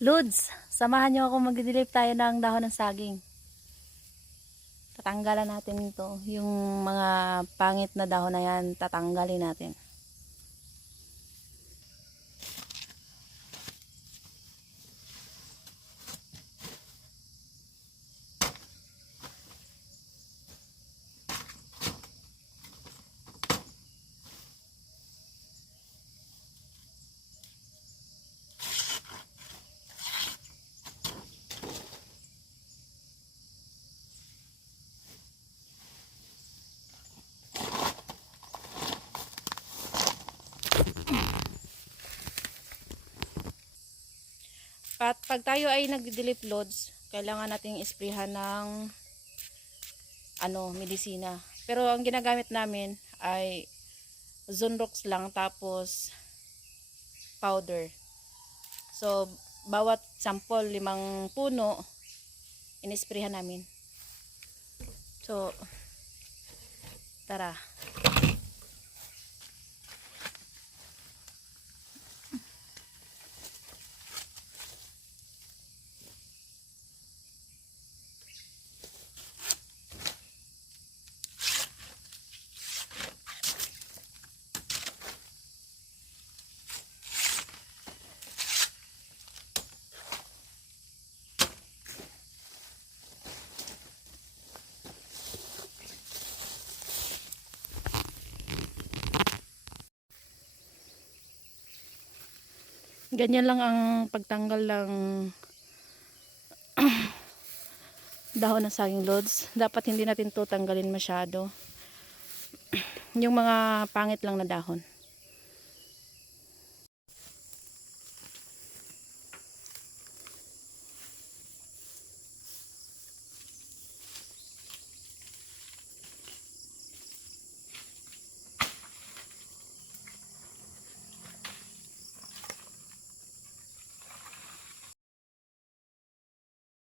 Lods, samahan niyo ako magdilip tayo ng dahon ng saging. Tatanggalan natin ito. Yung mga pangit na dahon na yan, tatanggalin natin. Pat, pag tayo ay nagdilip loads, kailangan nating isprehan ng ano, medisina. Pero ang ginagamit namin ay Zonrox lang tapos powder. So, bawat sample, limang puno, inisprehan namin. So, tara. Ganyan lang ang pagtanggal ng dahon ng saging loads. Dapat hindi natin to tanggalin masyado. Yung mga pangit lang na dahon.